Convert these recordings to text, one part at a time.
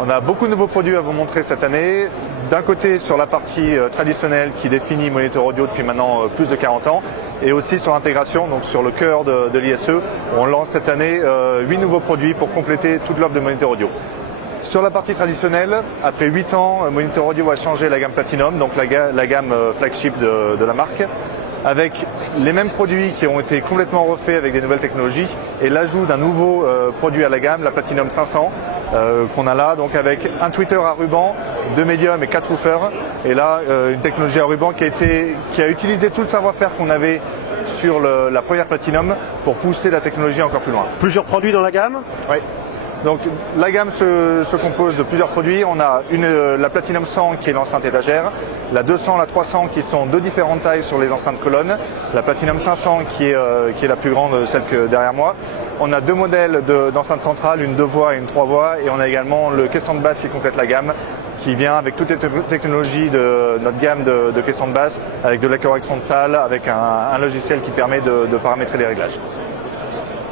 On a beaucoup de nouveaux produits à vous montrer cette année. D'un côté sur la partie traditionnelle qui définit Monitor Audio depuis maintenant plus de 40 ans, et aussi sur l'intégration, donc sur le cœur de l'ISE. On lance cette année 8 nouveaux produits pour compléter toute l'offre de Monitor Audio. Sur la partie traditionnelle, après 8 ans, Monitor Audio a changé la gamme Platinum, donc la gamme flagship de la marque, avec les mêmes produits qui ont été complètement refaits avec des nouvelles technologies et l'ajout d'un nouveau produit à la gamme, la Platinum 500, qu'on a là, donc avec un tweeter à ruban, 2 médiums et 4 woofers. Et là, une technologie à ruban qui a utilisé tout le savoir-faire qu'on avait sur la première Platinum pour pousser la technologie encore plus loin. Plusieurs produits dans la gamme? Oui. Donc la gamme se compose de plusieurs produits. On a la Platinum 100 qui est l'enceinte étagère, la 200, la 300 qui sont deux différentes tailles sur les enceintes colonnes, la Platinum 500 qui est la plus grande, celle que derrière moi. On a deux modèles d'enceinte centrale, une 2 voix et une 3 voix, et on a également le caisson de basse qui complète la gamme, qui vient avec toutes les technologies de notre gamme de caisson de basse, avec de la correction de salle, avec un logiciel qui permet de paramétrer les réglages.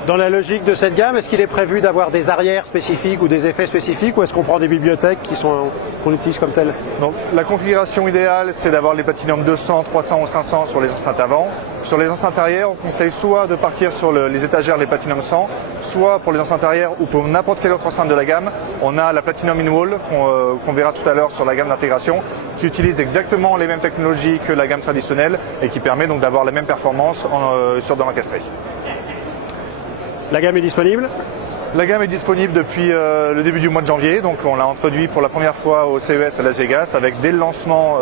Dans la logique de cette gamme, est-ce qu'il est prévu d'avoir des arrières spécifiques ou des effets spécifiques, ou est-ce qu'on prend des bibliothèques qu'on utilise comme telles? Donc, la configuration idéale, c'est d'avoir les Platinum 200, 300 ou 500 sur les enceintes avant. Sur les enceintes arrière, on conseille soit de partir sur les étagères, les Platinum 100, soit pour les enceintes arrière ou pour n'importe quelle autre enceinte de la gamme, on a la Platinum In-Wall qu'on verra tout à l'heure sur la gamme d'intégration, qui utilise exactement les mêmes technologies que la gamme traditionnelle et qui permet donc d'avoir les mêmes performances sur de l'encastré. La gamme est disponible? La gamme est disponible depuis le début du mois de janvier, donc on l'a introduit pour la première fois au CES à Las Vegas avec dès le lancement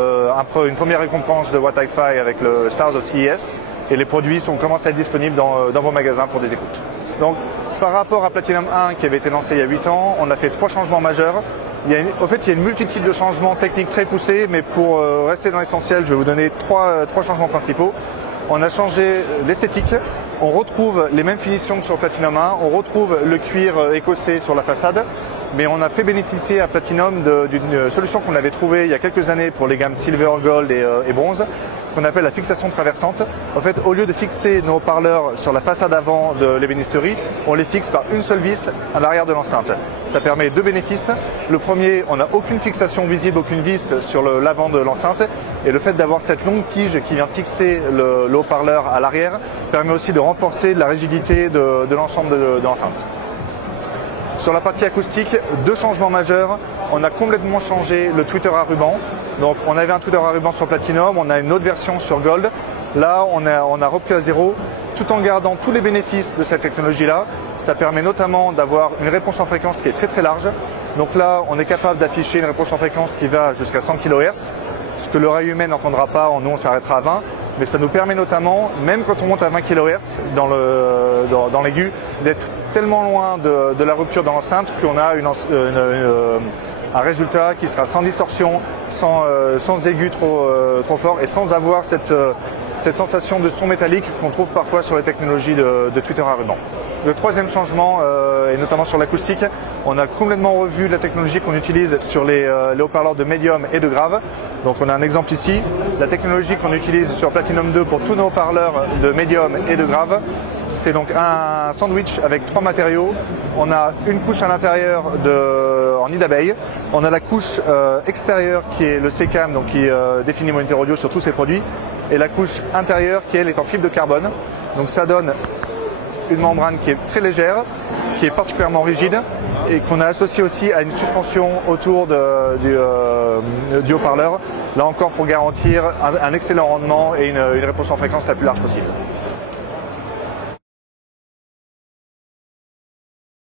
une première récompense de What Hi-Fi avec le Stars of CES, et les produits commencent à être disponibles dans vos magasins pour des écoutes. Donc par rapport à Platinum 1 qui avait été lancé il y a 8 ans, on a fait 3 changements majeurs. Il y a une multitude de changements techniques très poussés, mais pour rester dans l'essentiel, je vais vous donner trois changements principaux. On a changé l'esthétique. On retrouve les mêmes finitions que sur Platinum 1, on retrouve le cuir écossais sur la façade, mais on a fait bénéficier à Platinum d'une solution qu'on avait trouvée il y a quelques années pour les gammes Silver, Gold et Bronze, qu'on appelle la fixation traversante. En fait, au lieu de fixer nos haut-parleurs sur la façade avant de l'ébénisterie, on les fixe par une seule vis à l'arrière de l'enceinte. Ça permet deux bénéfices. Le premier, on n'a aucune fixation visible, aucune vis sur l'avant de l'enceinte. Et le fait d'avoir cette longue tige qui vient fixer le haut-parleur à l'arrière permet aussi de renforcer la rigidité de l'ensemble de l'enceinte. Sur la partie acoustique, deux changements majeurs. On a complètement changé le tweeter à ruban. Donc on avait un tweeter à ruban sur Platinum, on a une autre version sur Gold. Là, on a repris à zéro, tout en gardant tous les bénéfices de cette technologie-là. Ça permet notamment d'avoir une réponse en fréquence qui est très très large. Donc là, on est capable d'afficher une réponse en fréquence qui va jusqu'à 100 kHz, ce que l'oreille humaine n'entendra pas, nous on s'arrêtera à 20. Mais ça nous permet notamment, même quand on monte à 20 kHz dans l'aigu, d'être tellement loin de la rupture dans l'enceinte qu'on a un résultat qui sera sans distorsion, sans aigu trop fort et sans avoir cette sensation de son métallique qu'on trouve parfois sur les technologies de tweeter à ruban. Le troisième changement, et notamment sur l'acoustique, on a complètement revu la technologie qu'on utilise sur les haut-parleurs de médium et de grave. Donc on a un exemple ici, la technologie qu'on utilise sur Platinum 2 pour tous nos haut-parleurs de médium et de grave. C'est donc un sandwich avec 3 matériaux. On a une couche à l'intérieur en nid d'abeille. On a la couche extérieure qui est le CCAM, donc qui définit Monitor Audio sur tous ces produits. Et la couche intérieure qui elle est en fibre de carbone. Donc ça donne une membrane qui est très légère, qui est particulièrement rigide et qu'on a associé aussi à une suspension autour du haut-parleur. Là encore pour garantir un excellent rendement et une réponse en fréquence la plus large possible.